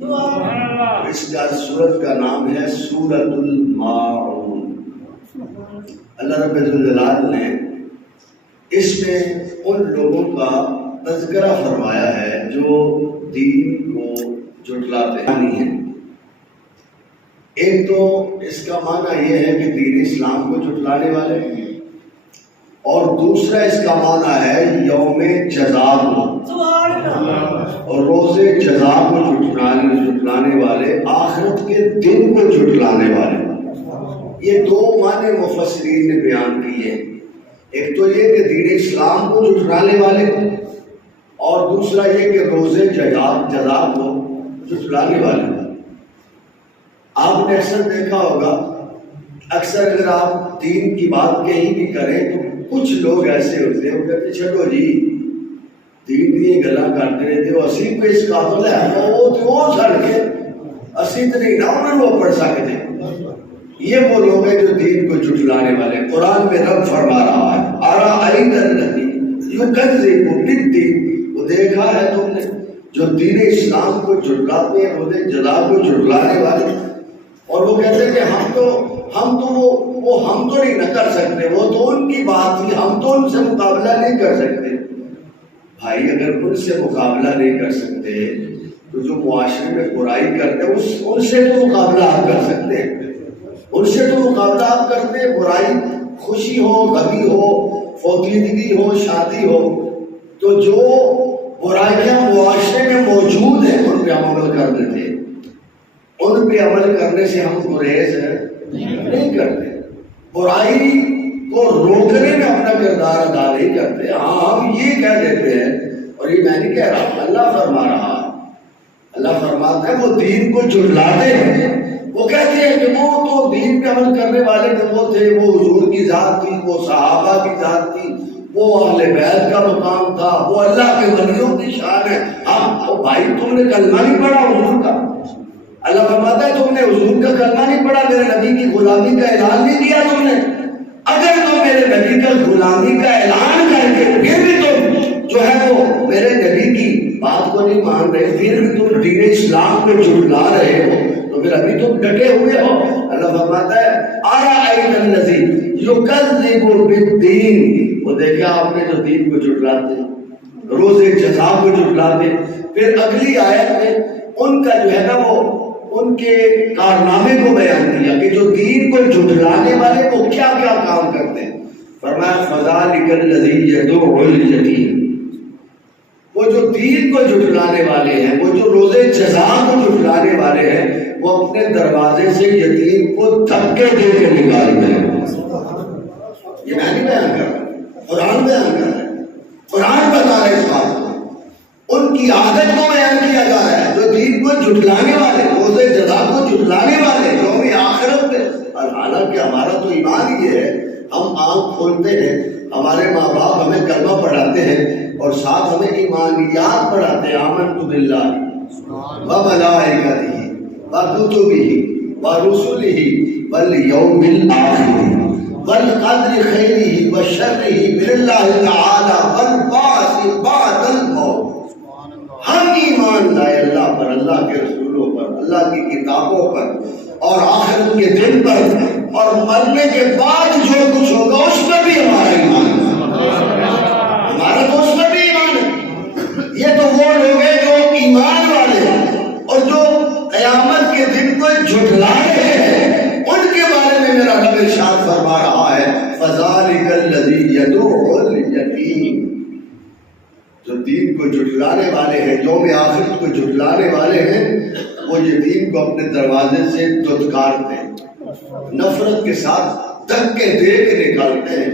اس کا سورت کا نام ہے سورۃ الماعون۔ اللہ رب الجلال نے اس میں ان لوگوں کا تذکرہ فرمایا ہے جو دین کو جھٹلاتے ہیں۔ ایک تو اس کا معنی یہ ہے کہ دین اسلام کو جھٹلانے والے، اور دوسرا اس کا معنی ہے یوم جزا کو اور روز جزا کو جھٹلانے والے، آخرت کے دن کو جھٹلانے والے۔ یہ دو معنی مفسرین نے بیان کیے، ایک تو یہ کہ دین اسلام کو جھٹلانے والے، اور دوسرا یہ کہ روز جزا کو جھٹلانے والے۔ آپ نے اکثر دیکھا ہوگا، اکثر اگر آپ دین کی بات کہیں بھی کریں تو کچھ لوگ ایسے ہوتے ہیں، وہ کہتے چھوڑو جی دین دی گلاں کرتے رہتے ہو، اسی کو اس قابل ہے وہ چھڑ کے اسی تو نہیں نہ انہوں کو پڑھ سکتے۔ یہ وہ لوگ ہیں جو دین کو جھٹلانے والے۔ قرآن میں رب فرما رہا ہے ارأیت الذی یکذب بالدین، وہ دیکھا ہے تم نے جو دین اسلام کو جھٹلاتے ہیں، روز جزا کو جھٹلانے والے، اور وہ کہتے ہیں کہ ہم تو نہیں نہ کر سکتے، وہ تو ان کی بات تھی، ہم تو ان سے مقابلہ نہیں کر سکتے۔ بھائی اگر ان سے مقابلہ نہیں کر سکتے تو جو معاشرے میں برائی کرتے ہیں ان سے تو مقابلہ آپ کر سکتے ہیں، ان سے تو مقابلہ آپ کرتے ہیں۔ برائی خوشی ہو، غمی ہو، فوتیدگی ہو، شادی ہو، تو جو برائیاں معاشرے میں موجود ہیں ان پہ ہم عمل کر دیتے ہیں۔ ان پہ عمل کرنے سے ہم گریز نہیں کرتے، برائی کو روکنے میں اپنا کردار ادا نہیں کرتے۔ ہاں ہم یہ کہہ دیتے ہیں، اور یہ میں نہیں کہہ رہا، اللہ فرما رہا ہے، اللہ فرماتا ہے وہ دین کو جھٹلاتے ہیں۔ وہ کہتے ہیں کہ وہ تو دین پہ عمل کرنے والے جو وہ تھے، وہ حضور کی ذات تھی، وہ صحابہ کی ذات تھی، وہ اہل بیت کا مقام تھا، وہ اللہ کے ولیوں کی شان ہے۔ ہم بھائی تم نے کلمہ نہیں پڑھا حضور کا؟ اللہ فرماتا ہے تم نے حضور کا کلمہ نہیں پڑھا، میرے نبی کی غلامی کا اعلان نہیں کیا تم نے؟ اگر تم میرے نبی کا غلامی کا اعلان کر کے پھر بھی تم جو ہے وہ میرے نبی کی بات کو نہیں مان رہے، پھر بھی تم دین اسلام کو جھٹلا رہے ہو، تو پھر ابھی تم ڈٹے ہوئے ہو۔ اللہ فرماتا ہے ارأیت الذی یکذب بالدین، وہ دیکھا آپ نے جو دین کو جھٹلاتے، روز جزا کو جھٹلاتے۔ پھر اگلی آیت میں ان کا جو ہے نا وہ ان کے کارنامے کو بیان کیا کہ جو دین کو جھٹلانے والے وہ کیا کیا کام کرتے ہیں۔ فرمایا فذلک الذی یدعو الیتیم، وہ جو دین کو جھٹلانے والے ہیں، وہ جو روز جزا کو جھٹلانے والے ہیں، وہ اپنے دروازے سے یتیم کو دھکے دے کے نکالتے ہیں۔ یہ میں نہیں بیان کر رہا، قرآن بیان کر رہا ہے، قرآن بتا رہا ہے اس بات کو۔ ان کی عادت کو بیان کیا جا رہا ہے، جو دین کو جھٹلانے والے، روز جزا کو جھٹلانے والے، یوم آخرت میں۔ اور حالانکہ ہمارا تو ایمان ہی ہے، ہم آنکھ کھولتے ہیں، ہمارے ماں باپ ہمیں کلمہ پڑھاتے ہیں اور ساتھ ہمیں ایمانیات پڑھاتے ہیں، آمنت باللہ وملائکتہ وکتبہ ورسلہ والیوم الآخر والقدر خیرہ وشرہ من اللہ تعالی والبعث بعد الموت۔ ہم ایمان لائے اللہ پر، اللہ کے رسولوں پر، اللہ کی کتابوں پر، اور آخرت کے دن پر، اور مرنے کے بعد جو کچھ ہوگا اس میں بھی ہمارا ایمان ہے، ہمارا تو اس میں بھی ایمان ہے۔ یہ تو وہ لوگ ہیں جو ایمان والے ہیں، اور جو قیامت کے دن کو جھٹلا رہے ہیں، ان کے بارے میں میرا رب ارشاد فرما رہا ہے فذلک الذی یدعو الیتیم، جو دین کو جھٹلانے والے ہیں، یوم آخرت کو جھٹلانے والے ہیں، وہ یتیم کو اپنے دروازے سے دھتکارتے ہیں، نفرت کے ساتھ دھکے دے کے نکالتے ہیں،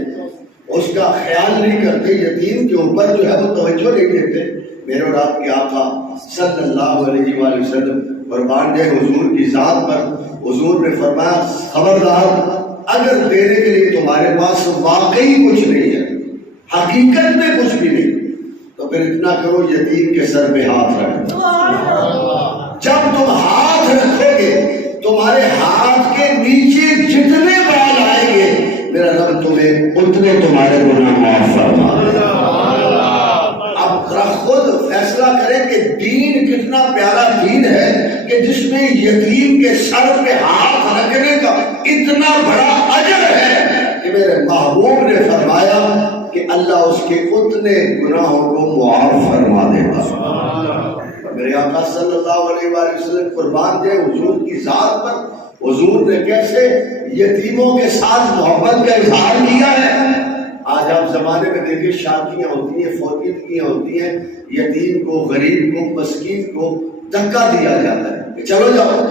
اس کا خیال نہیں کرتے، یتیم کے اوپر جو ہے وہ توجہ نہیں دیتے۔ میرے اور آپ کے آقا صلی اللہ علیہ وآلہ وسلم قربان جائے حضور کی ذات پر، حضور نے فرمایا خبردار اگر دینے کے لیے تمہارے پاس واقعی کچھ نہیں ہے، حقیقت میں کچھ بھی نہیں، تو پھر اتنا کرو یتیم کے سر پہ ہاتھ رکھو۔ جب تم ہاتھ رکھو گے تمہارے ہاتھ کے نیچے جتنے بال آئیں گے میرا رب تمہیں اتنے تمہارے گناہ معاف فرمائے۔ اب ذرا خود فیصلہ کریں کہ دین کتنا پیارا دین ہے کہ جس میں یتیم کے سر پہ ہاتھ رکھنے کا اتنا بڑا اجر ہے کہ میرے محبوب نے فرمایا کہ اللہ اس کے اتنے گناہوں کو معاف فرما دیتا۔ میرے آقا صلی اللہ علیہ وآلہ وسلم قربان جائے حضور کی ذات پر، حضور نے کیسے یتیموں کے ساتھ محبت کا اظہار کیا ہے۔ آج آپ زمانے میں دیکھیں شادیاں ہوتی ہیں، فوتیدگیاں ہوتی ہیں، یتیم کو، غریب کو، مسکین کو دھکا دیا جاتا ہے کہ چلو جاؤ۔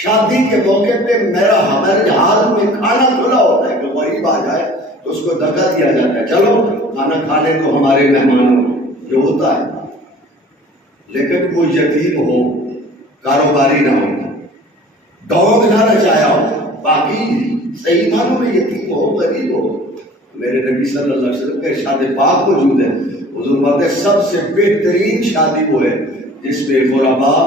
شادی کے موقع پہ ہمارے حال میں کھانا کھلا ہوتا ہے کہ غریب آ جائے تو اس کو دھکا دیا جاتا ہے، چلو کھانا کھانے کو ہمارے مہمانوں، یہ ہوتا ہے۔ لیکن وہ یتیم ہو، کاروباری نہ ہو، ڈونگ نہ رچایا ہو، باقی صحیح معنوں میں یتیم ہو، غریب ہو، میرے نبی صلی اللہ علیہ وسلم کا ارشاد پاک موجود ہے، حضور فرماتے ہیں سب سے بہترین شادی وہ ہے جس میں غرباء،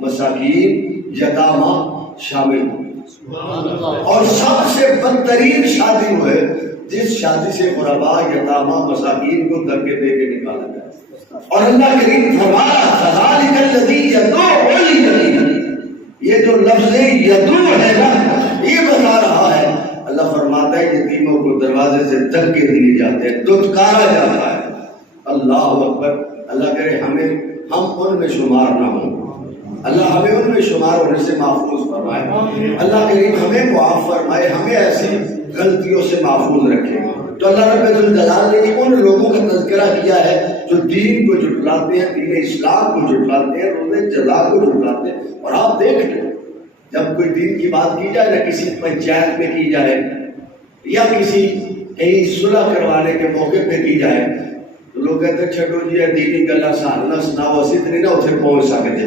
مساکین، یتامہ شامل ہوں، اور سب سے بدترین شادی وہ ہے جس شادی سے غرباء، یتامہ، مساکین کو دھکے دے کے نکالا جائے۔ اور اللہ کریم فرمایا ذَلِكَ الَّذِي يَدُعُّ الْيَتِيمَ، یہ جو لفظ یدعو ہے نا، یہ بتا رہا ہے، اللہ فرماتا ہے یتیموں کو دروازے سے دھکے دیے جاتے ہیں، دھتکارا جاتا ہے۔ اللہ اکبر، اللہ کرے ہم ان میں شمار نہ ہوں، اللہ ہمیں ان میں شمار ہونے سے محفوظ فرمائے، اللہ کریم ہمیں معاف فرمائے، ہمیں ایسی غلطیوں سے محفوظ رکھے۔ تو اللہ رب الجلال نے ان لوگوں کا تذکرہ کیا ہے جو دین کو جھٹلاتے ہیں، دین اسلام کو جھٹلاتے ہیں، روزے جزا کو جھٹلاتے ہیں۔ اور آپ دیکھ لیں جب کوئی دین کی بات کی جائے، نہ کسی پنچایت میں کی جائے یا کسی کہیں صلح کروانے کے موقع پہ کی جائے تو لوگ کہتے ہیں چھٹو جی دینی گلا ساننا سناؤ، اسی طرح نہ اتنے پہنچ سکتے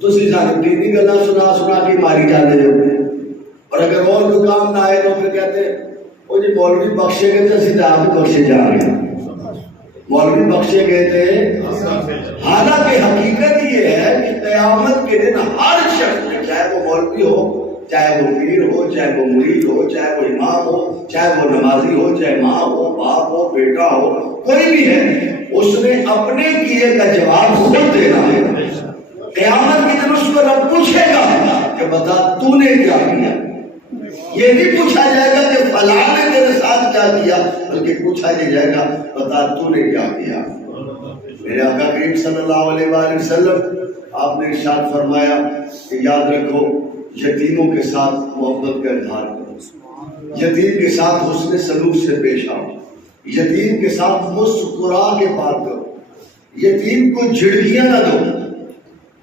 تو اسی ساتھ دینی گلا سنا کے ماری جاتے ہیں۔ اور اگر اور کوئی کام نہ آئے تو پھر کہتے ہیں وہ جی مولوی بخشے گئے تھے، سیدھے آپ بخشے جا رہے ہیں، مولوی بخشے گئے تھے۔ حالانکہ حقیقت یہ ہے کہ قیامت کے دن ہر شخص میں، چاہے وہ مولوی ہو، چاہے وہ پیر ہو، چاہے وہ مرید ہو، چاہے وہ امام ہو، چاہے وہ نمازی ہو، چاہے ماں ہو، باپ ہو، بیٹا ہو، کوئی بھی ہے، اس نے اپنے کیے کا جواب خود دینا ہے۔ قیامت کے دن اس کو رب پوچھے گا کہ بتا تو نے کیا کیا۔ یہ نہیں پوچھا جائے گا کہ فلاں نے تیرے ساتھ کیا کیا، بلکہ پوچھا یہ جائے گا بتا تو نے کیا کیا۔ میرے آقا کریم صلی اللہ علیہ وآلہ وسلم آپ نے ارشاد فرمایا کہ یاد رکھو یتیموں کے ساتھ محبت کا اظہار کرو، یتیم کے ساتھ حسن سلوک سے پیش آؤ، یتیم کے ساتھ مسکرا کے بات کرو، یتیم کو جھڑکیاں نہ دو،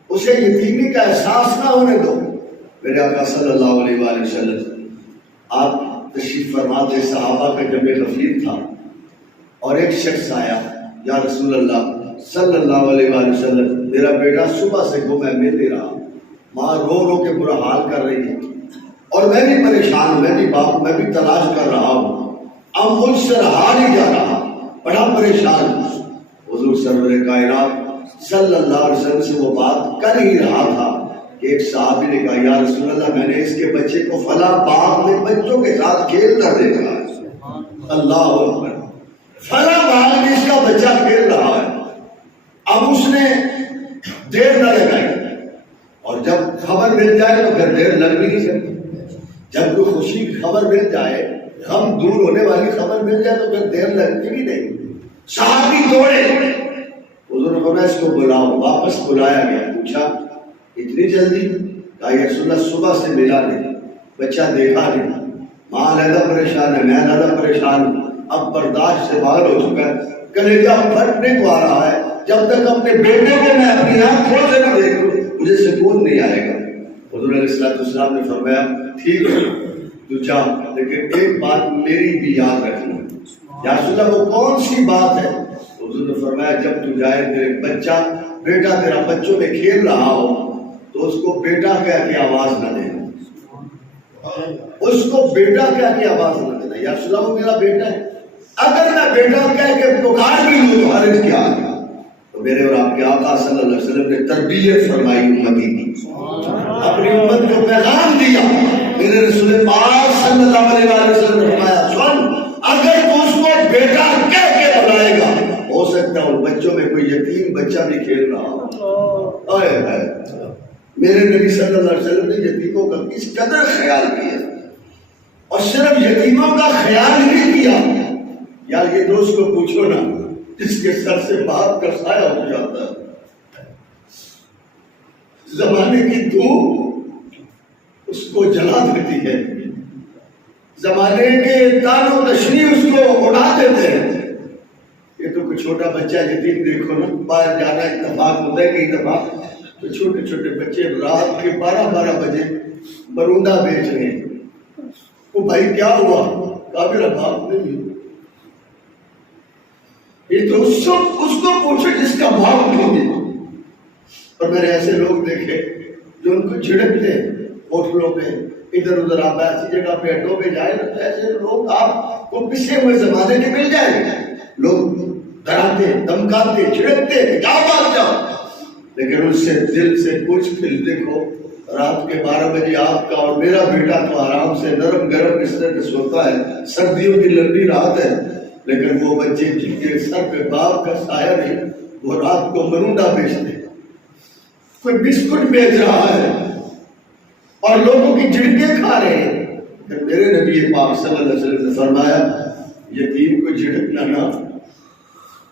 اسے یتیمی کا احساس نہ ہونے دو۔ میرے آقا صلی اللہ علیہ وآلہ وسلم آپ تشریف فرماتے، صحابہ کا جمع غفیر تھا اور ایک شخص آیا، یا رسول اللہ صلی اللہ علیہ وآلہ وسلم میرا بیٹا صبح سے گم ہے، مل نہیں رہا، ماں رو رو کے برا حال کر رہی ہے اور میں بھی پریشان ہوں، میں بھی باپ، میں بھی تلاش کر رہا ہوں، اب مجھ سے رہا نہیں جا رہا، بڑا پریشان ہوں۔ حضور سرور کائنات صلی اللہ علیہ وسلم سے وہ بات کر ہی رہا تھا کہ ایک صحابی نے کہا یا رسول اللہ میں نے اس کے بچے کو فلاں باغ میں بچوں کے ساتھ کھیلتا دیکھا ہے، اللہ اکبر، فلاں باغ میں اس کا بچہ کھیل رہا ہے۔ اب اس نے دیر نہ لگائی، اور جب خبر مل جائے تو پھر دیر لگ بھی نہیں سکتی، جب کوئی خوشی کی خبر مل جائے، غم دور ہونے والی خبر مل جائے تو پھر دیر لگتی بھی نہیں۔ صحابی دوڑے، حضور نے فرمایا اس کو بلاؤ، واپس بلایا گیا، پوچھا اتنی جلدی؟ کہا یا رسول اللہ صبح سے ملا نہیں، بچہ دیکھا نہیں، ماں علیحدہ پریشان ہے، میں علیحدہ پریشان ہوں، اب برداشت سے باہر ہو چکا ہے، کلیجہ پھٹنے کو آ رہا ہے، جب تک اپنے بیٹے کو میں اپنی آنکھ کھول سے نہ دیکھ لوں مجھے سکون نہیں آئے گا۔ حضور علیہ السلام نے فرمایا ٹھیک ہے تو جا، لیکن ایک بات میری بھی یاد رکھنا۔ یا رسول اللہ وہ کون سی بات ہے؟ حضور نے فرمایا جب تو جائے تیرے بچہ، بیٹا تیرا بچوں میں کھیل رہا ہو تو اس کو بیٹا کہہ کے آواز نہ دینا، اس کو بیٹا کہہ کے آواز نہ دینا۔ یا رسول اللہ وہ میرا بیٹا ہے، اگر میں بیٹا کہہ کے پکار بھی لوں تو حرج کیا ہے؟ تو میرے اور آپ کے آقا صلی اللہ علیہ وسلم نے تربیت فرمائی امتی کی، اپنی امت کو پیغام دیا۔ میرے رسول پاک صلی اللہ علیہ وسلم نے فرمایا سن، اگر تو اس کو بیٹا کہہ کے بلائے گا ہو سکتا ہے ان بچوں میں کوئی یتیم بچہ بھی کھیل رہا ہو۔ میرے نبی صلی اللہ علیہ وسلم نے یتیموں کا کس قدر خیال کیا، اور صرف یتیموں کا خیال نہیں کیا، یار یہ دوست کو پوچھو نا جس کے سر سے باپ کا سایہ ہو جاتا ہے، زمانے کی دھوپ اس کو جلا دیتی ہے، زمانے کے تان و تشریح اس کو اڑا دیتے ہیں۔ یہ تو کوئی چھوٹا بچہ یتیم دیکھو نا، باہر جانا اتفاق ہوتا ہے کئی دفعہ، تو چھوٹے چھوٹے بچے رات کے 12 بجے مرونڈا بیچ رہے ہیں۔ وہ بھائی کیا ہوا؟ کہا میرا باپ نہیں۔ یہ تو اس کو پوچھو جس کا باپ نہیں۔ اور میں نے ایسے لوگ دیکھے جو ان کو جھڑکتے ہیں ہوٹلوں پہ، ادھر ادھر آپ ایسی جگہ پہ اڈوں پہ جائیں نا، ایسے لوگ آپ کو پسے ہوئے زمانے کے مل جائیں گے، لوگ ڈراتے دمکاتے جھڑکتے جاؤ بات جاؤ، لیکن اس سے دل سے پوچھ پھر دیکھو رات کے 12 بجے آپ کا اور میرا بیٹا تو آرام سے نرم گرم بستر پہ سوتا ہے، سردیوں کی لمبی رات ہے، لیکن وہ بچے جن کے سر پہ باپ کا سایہ نہیں، وہ رات کو مرونڈا بیچتے ہیں، کوئی بسکٹ بیچ رہا ہے اور لوگوں کی جھڑکیں کھا رہے ہیں۔ کہ میرے نبی پاک صلی اللہ علیہ وسلم نے فرمایا یتیم کو جھڑکنا نہ،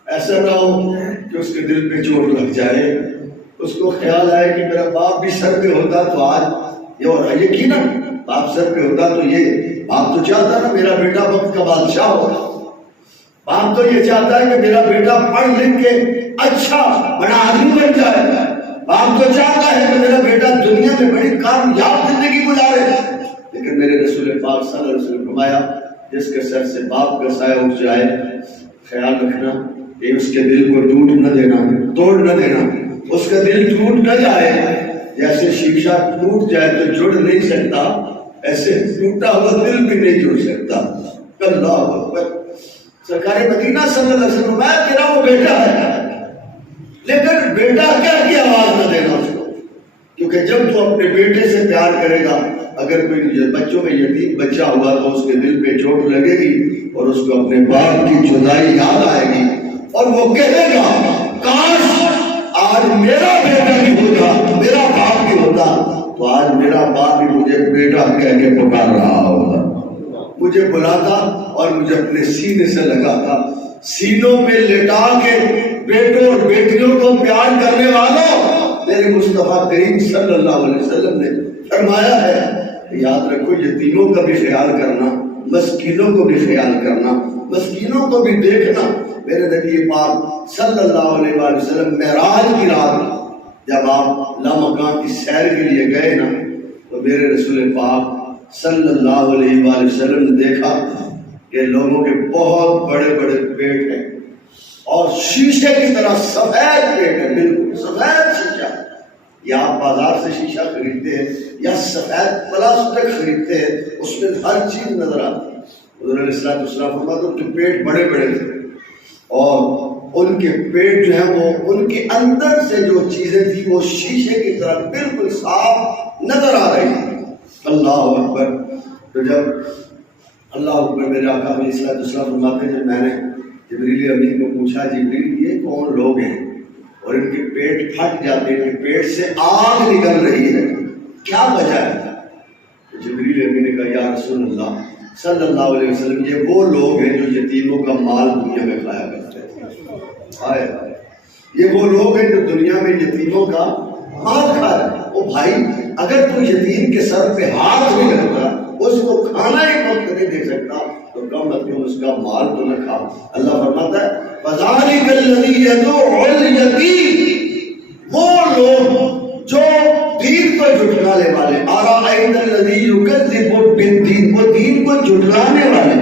ایسا نہ ہو کہ اس کے دل پہ چوٹ لگ جائے، اس کو خیال آئے کہ میرا باپ بھی سر پہ ہوتا تو آج یہ ہو رہا، یقیناً باپ سر پہ ہوتا تو یہ باپ تو چاہتا نا میرا بیٹا وقت کا بادشاہ ہو، باپ تو یہ چاہتا ہے کہ میرا بیٹا پڑھ لکھ کے اچھا بڑا آدمی بن جائے، باپ تو چاہتا ہے کہ میرا بیٹا دنیا میں بڑی کامیاب زندگی گزارے، لیکن میرے رسول پاک صلی اللہ علیہ وسلم نے فرمایا جس کے سر سے باپ کا سایہ اٹھ جائے، خیال رکھنا کہ اس کے دل کو ٹوٹ نہ دینا، توڑ نہ دینا، اس کا دل ٹوٹ نہ جائے، جیسے شیشہ ٹوٹ جائے تو جڑ نہیں سکتا، ایسے ٹوٹا ہوا دل بھی نہیں جڑ سکتا۔ اللہ اکبر۔ سرکار مدینہ صلی اللہ علیہ وسلم میں تیرا وہ بیٹا ہے، لیکن بیٹا کیا کی آواز نہ دینا اس کو، کیونکہ جب تو اپنے بیٹے سے پیار کرے گا، اگر کوئی بچوں میں یتیم بچہ ہوا تو اس کے دل پہ چوٹ لگے گی اور اس کو اپنے باپ کی جدائی یاد آئے گی، اور وہ کہے گا کاش آج میرا بیٹا بھی ہوتا، میرا باپ بھی ہوتا تو آج میرا باپ بھی مجھے بیٹا کہہ کے پکار رہا ہوگا، مجھے بلاتا اور مجھے اپنے سینے سے لگاتا۔ سینوں پہ لٹا کے بیٹوں اور بیٹیوں کو پیار کرنے والوں، میرے مصطفیٰ کریم صلی اللہ علیہ وسلم نے فرمایا ہے یاد رکھو یتیموں کا بھی خیال کرنا، مسکینوں کو بھی خیال کرنا، مسکینوں کو بھی دیکھنا۔ میرے نبی پاک صلی اللہ علیہ وآلہ وسلم معراج کی رات جب آپ لامکان کی سیر کے لیے گئے نا، تو میرے رسول پاک صلی اللہ علیہ وآلہ وسلم نے دیکھا کہ لوگوں کے بہت بڑے بڑے پیٹ ہیں اور شیشے کی طرح سفید پیٹ ہے، بالکل سفید شیشہ۔ یا آپ بازار سے شیشہ خریدتے ہیں یا سفید پلاسٹک خریدتے ہیں، اس میں ہر چیز نظر آتی ہے۔ حضور علیہ الصلوۃ والسلام فرماتے ہیں ان کے پیٹ بڑے بڑے تھے اور ان کے پیٹ جو ہے وہ ان کے اندر سے جو چیزیں تھیں وہ شیشے کی طرح بالکل صاف نظر آ رہی تھی۔ اللہ اکبر۔ تو جب اللہ اکبر میرے آقا علیہ الصلوۃ والسلام فرماتے ہیں جب میں نے جبریل امین کو پوچھا جبریل یہ کون لوگ ہیں اور ان کے پیٹ پھٹ جاتے ہیں، ان کے پیٹ سے آگ نکل رہی ہے، کیا وجہ ہے؟ جبریل امین نے کہا یا رسول اللہ صلی اللہ علیہ وسلم یہ وہ لوگ ہیں جو یتیموں کا مال دنیا میں کھایا کرتے ہیں۔ یہ وہ لوگ ہیں جو دنیا میں یتیموں کا مال کھا رہے ہیں۔ او بھائی اگر تو یتیم کے سر پہ ہاتھ نہیں رکھتا، اس کو کھانا ایک وقت نہیں دے سکتا، تو کم از کم اس کا مال تو نہ کھا۔ اللہ فرماتا ہے فَذَلِكَ الَّذِي يَدُعُّ الْيَتِيمَ، وہ لوگ جو دین کو جھٹلانے والے، أَرَأَيْتَ الَّذِي يُكَذِّبُ بِالدِّينِ، وہ دین کو جھٹلانے والے،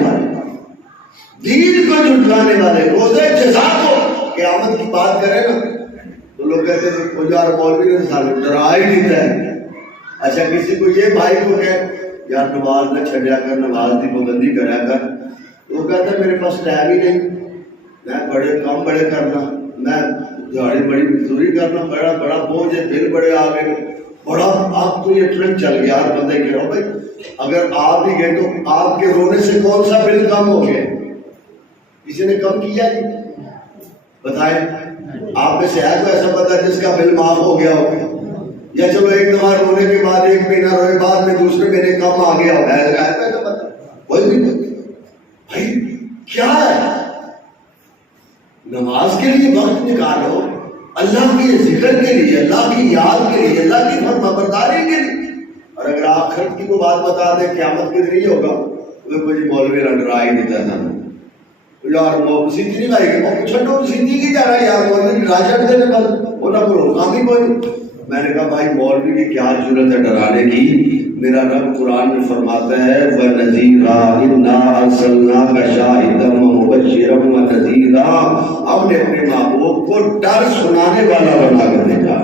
دین کو جھٹلانے والے، روزے جزا کو قیامت کی بات کرے نا تو لوگ کہتے ہیں کہ یار مولوی نے سارے ڈرا ہی دیتا ہے۔ اچھا کسی کو یہ بھائی کو کہ یار نماز نہ چھڑیا کر، نماز کی پابندی کریا کر، وہ کہتا ہے میرے پاس ٹائم ہی نہیں، میں بڑے کام بڑے کرنا، میں دیہڑی بڑی مزدوری کرنا، بڑا بڑا بوجھ ہے، بل بڑے آ گئے، بڑا آپ تو یہ ٹرین چل گیا۔ ہر بندے کہہ رہا ہوں بھائی اگر آپ ہی گئے تو آپ کے رونے سے کون سا بل کم ہو گیا؟ کسی نے کم کیا جی؟ بتائیں آپ میں سے ہے کوئی ایسا بندہ جس کا بل معاف ہو گیا ہو؟ یا چلو ایک دفعہ رونے کے بعد ایک مہینہ روئے بعد میں دوسرے مہینے کم آ گیا کوئی نہیں بھائی کیا ہے. نماز کے لیے وقت نکالو، اللہ کے ذکر کے لیے، اللہ کی یاد کے لیے، اللہ کی فرمانبرداری کے لیے. اور اگر آخرت کی کوئی بات بتا دیں قیامت کے دن یہ ہوگا تو کوئی مولوی ڈرا ہی دیتا تھا یار سیدھی نہیں بھائی وہ چھٹو سیدھی کی جا رہا ہے یار مولوی ڈرا چڑھ دینے پر وہ نہ کوئی کام ہی کوئی. میں نے کہا بھائی مولوی کی کیا ضرورت ہے ڈرانے کی؟ میرا رب قرآن میں فرماتا ہے وَنَذِيرًا إِنَّا أَرْسَلْنَاكَ شَاهِدًا وَمُبَشِّرًا وَنَذِيرًا. ہم نے اپنے محبوب کو ڈر سنانے والا بنا کر بھیجا.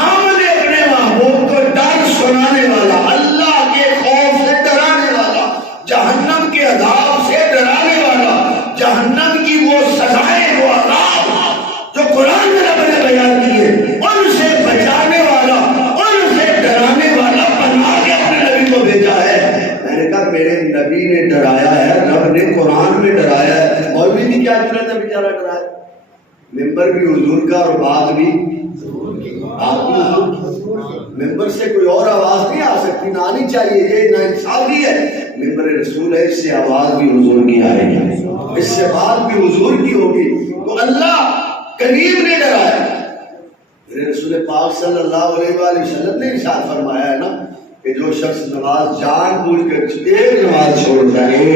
ہم نے اپنے محبوب کو ڈر سنانے والا، اللہ کے خوف سے ڈرانے والا، جہنم کے عذاب سے ڈرانے والا، جہنم کی وہ سزائیں، وہ عذاب جو قرآن میں رب نے بیان کیے ان سے بچانے والا، ان سے ڈرانے والا بنا کے اپنے نبی کو بھیجا ہے. میں نے کہا میرے نبی نے ڈرایا ہے، رب نے قرآن میں ڈرایا ہے، مولوی کی کیا ضرورت ہے بیچارہ ڈرائے؟ ممبر بھی حضور کا اور بات بھی ممبر سے کوئی اور آواز نہیں آ سکتی، نہ آنی چاہیے، یہ ناانصافی ہے. ممبر رسول ہے، اس سے آواز بھی حضور کی آئے گی، اس سے بات بھی حضور کی ہوگی. تو اللہ کریم نے ڈرایا. میرے رسول پاک صلی اللہ علیہ وآلہ وسلم نے ارشاد فرمایا ہے نا کہ جو شخص نماز جان بوجھ کر ایک نماز چھوڑتا ہے،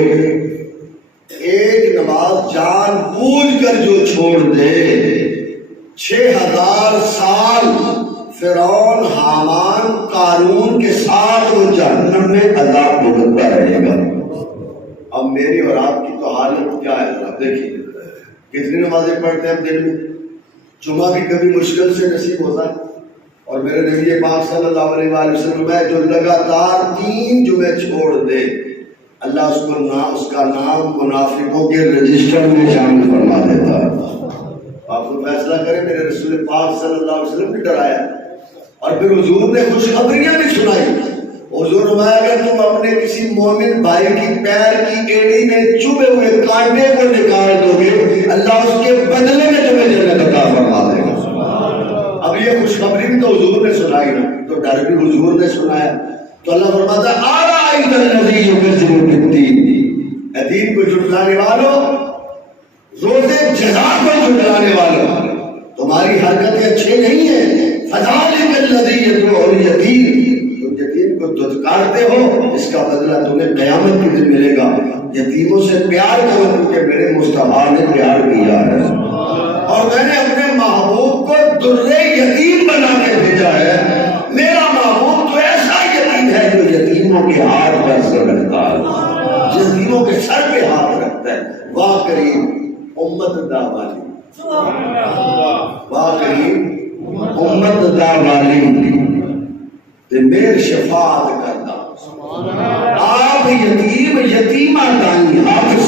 ایک نماز جان بوجھ کر جو چھوڑ دے، 6000 سال فرعون، حامان، قارون کے ساتھ وہ جہنم میں عذاب بھگتتا رہے گا. اب میری اور آپ کی تو حالت کیا ہے ذرا دیکھیے. کتنی نمازیں پڑھتے ہیں ہم دن میں؟ جمعہ بھی کبھی مشکل سے نصیب ہوتا ہے. اور میرے نبی پاک صلی اللہ علیہ وآلہ وسلم میں جو لگاتار 3 جمعے چھوڑ دے، اللہ اس کا نام منافقوں کے رجسٹر میں شامل فرما دیتا ہے. آپ کو فیصلہ کریں. میرے رسول پاک صلی اللہ علیہ وسلم نے ڈرایا اور پھر حضور نے خوشخبریاں بھی سنائی. حضور فرمایا اگر تم اپنے کسی مومن بھائی کی پیر کی ایڑی میں چبھے ہوئے کانٹے کو نکال دو گے، اللہ اس کے بدلے میں تمہیں جنت عطا فرما دے گا. اب یہ خوشخبری بھی تو حضور نے سنائی نا، تو ڈر بھی حضور نے سنایا. تو اللہ فرماتا ہے آرائیت الذی یکذب بالدین، دین کو جھٹلانے والوں، روز جزا کو جھٹلانے والوں، تمہاری حرکتیں اچھی نہیں ہیں. فذلک الذی یدعو الیتیم، تم یتیم کو دھتکارتے ہو، اس کا بدلہ تمہیں قیامت کے دن ملے گا. یتیموں سے پیار کرو کیونکہ میرے مصطفیٰ نے پیار کیا ہے، اور میں نے اپنے محبوب کو در یتیم بنا کے بھیجا ہے. میرا محبوب تو ایسا یتیم ہے جو یتیموں کے ہاتھ پر سر رکھتا ہے، یتیموں کے سر پہ ہاتھ رکھتا ہے. واہ کریم امت دا والی، واہ کریم امت دا والی تے میر شفاعت کرتا. آپ یتیم یتیمہ دانی، آپ